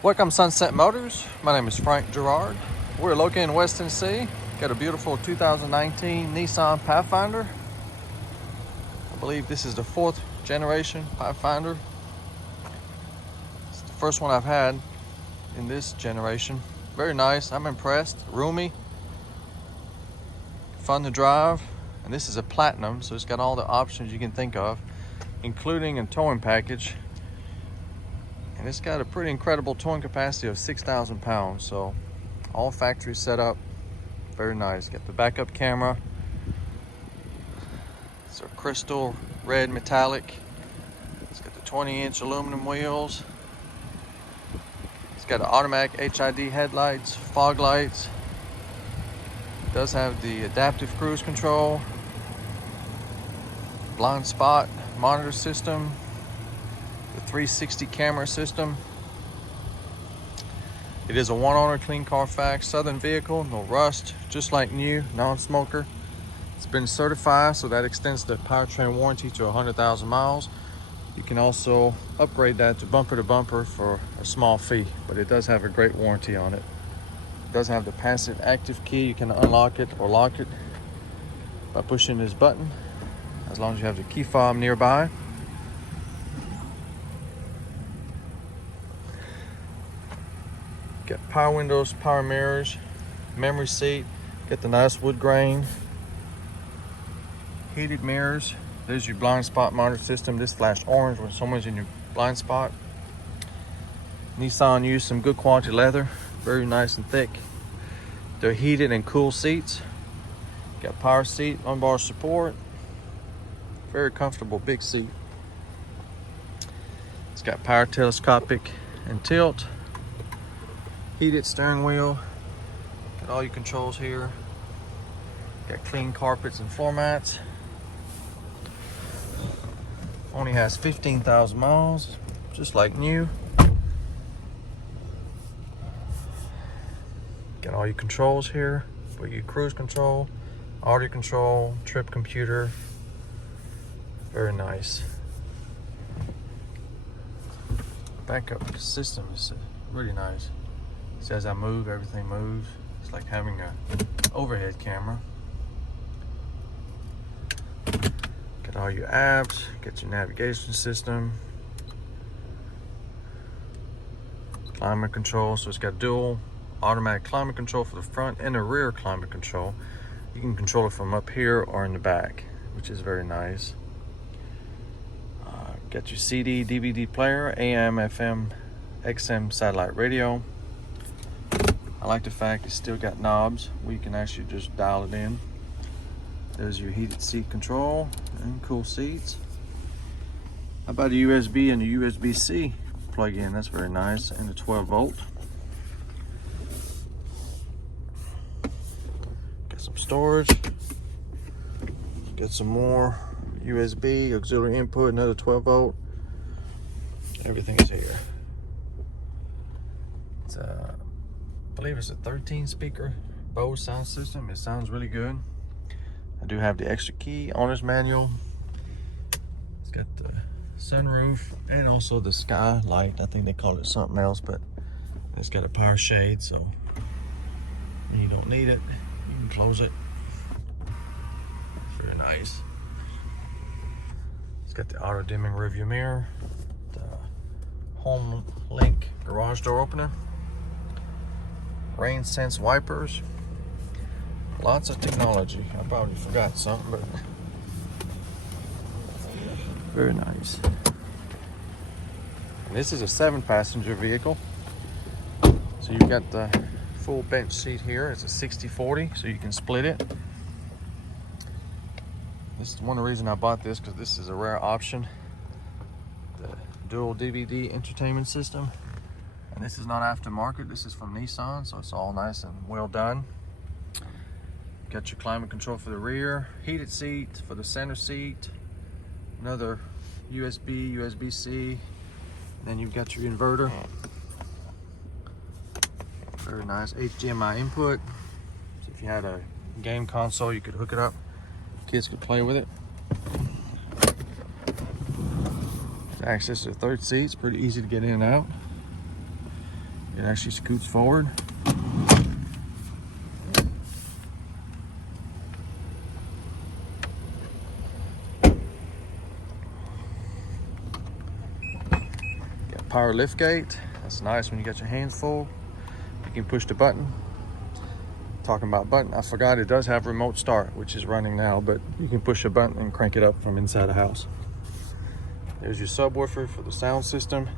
Welcome Sunset Motors. My name is Frank Gerard. We're located in West Tennessee. Got a beautiful 2019 Nissan Pathfinder. I believe this is the 4th generation Pathfinder. It's the first one I've had in this generation. Very nice. I'm impressed. Roomy. Fun to drive. And this is a Platinum, so it's got all the options you can think of, including a towing package. And it's got a pretty incredible towing capacity of 6,000 pounds. So all factory set up. Very nice. Got the backup camera. It's a crystal red metallic. It's got the 20-inch aluminum wheels. It's got the automatic HID headlights, fog lights. It does have the adaptive cruise control, blind spot monitor system, the 360 camera system. It is a one-owner clean Carfax Southern vehicle, no rust, just like new, non-smoker. It's been certified, so that extends the powertrain warranty to 100,000 miles. You can also upgrade that to bumper for a small fee, but it does have a great warranty on it. It does have the passive active key. You can unlock it or lock it by pushing this button, as long as you have the key fob nearby. Got power windows, power mirrors, memory seat. Got the nice wood grain, heated mirrors. There's your blind spot monitor system. This flashed orange when someone's in your blind spot. Nissan used some good quality leather, very nice and thick. They're heated and cool seats. Got power seat, lumbar support. Very comfortable, big seat. It's got power telescopic and tilt. Heated steering wheel. Got all your controls here. Got clean carpets and floor mats. Only has 15,000 miles, just like new. Got all your controls here for your cruise control, audio control, trip computer. Very nice. Backup system is really nice. So as I move, everything moves. It's like having an overhead camera. Got all your apps, got your navigation system. Climate control, so it's got dual automatic climate control for the front and the rear climate control. You can control it from up here or in the back, which is very nice. Got your CD, DVD player, AM, FM, XM satellite radio. I like the fact it's still got knobs where you can actually just dial it in. There's your heated seat control and cool seats. How about a USB and a USB-C plug-in? That's very nice. And a 12-volt. Got some storage. Got some more USB, auxiliary input, another 12-volt. Everything is here. It's I believe it's a 13-speaker Bose sound system. It sounds really good. I do have the extra key, owner's manual. It's got the sunroof and also the skylight. I think they call it something else, but it's got a power shade, so when you don't need it, you can close it. It's very nice. It's got the auto dimming rearview mirror, the Home Link garage door opener, rain sense wipers. Lots of technology. I probably forgot something, but very nice. And this is a 7-passenger vehicle. So you've got the full bench seat here. It's a 60/40, so you can split it. This is one of the reasons I bought this, because this is a rare option. The dual DVD entertainment system. And this is not aftermarket. This is from Nissan, so it's all nice and well done. Got your climate control for the rear, heated seat for the center seat, another USB, USB-C, and then you've got your inverter. Very nice HDMI input. So if you had a game console, you could hook it up. Kids could play with it. Access to the third seat. It's pretty easy to get in and out. It actually scoots forward. Got power liftgate. That's nice when you got your hands full. You can push the button. Talking about button, I forgot it does have remote start, which is running now, but you can push a button and crank it up from inside the house. There's your subwoofer for the sound system.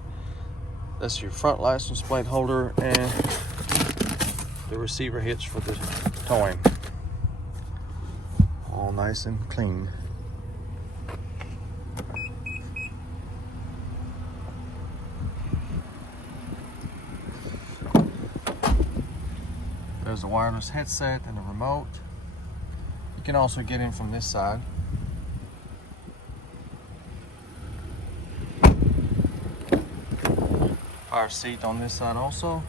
That's your front license plate holder and the receiver hitch for the towing. All nice and clean. There's a wireless headset and a remote. You can also get in from this side. Power seat on this side also.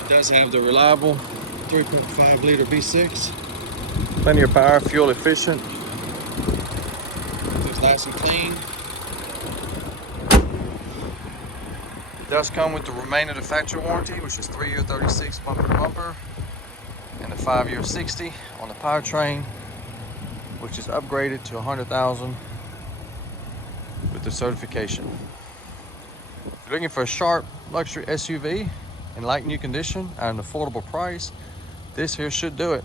It does have the reliable 3.5 liter V6. Plenty of power, fuel efficient. It's nice and clean. It does come with the remainder of the factory warranty, which is 3-year 36 bumper to bumper, and a 5-year 60 on the powertrain, which is upgraded to 100,000 with the certification. If you're looking for a sharp luxury SUV in like new condition at an affordable price, this here should do it.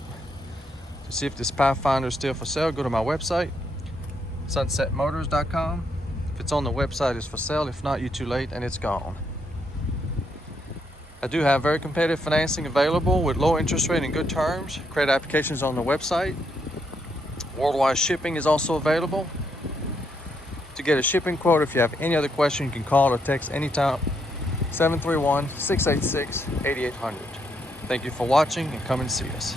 To see if this Pathfinder is still for sale, go to my website, sunsetmotors.com. If it's on the website, it's for sale. If not, you're too late and it's gone. I do have very competitive financing available with low interest rate and good terms. Credit applications on the website. Worldwide shipping is also available. To get a shipping quote, if you have any other question, you can call or text anytime, 731-686-8800. Thank you for watching and come and see us.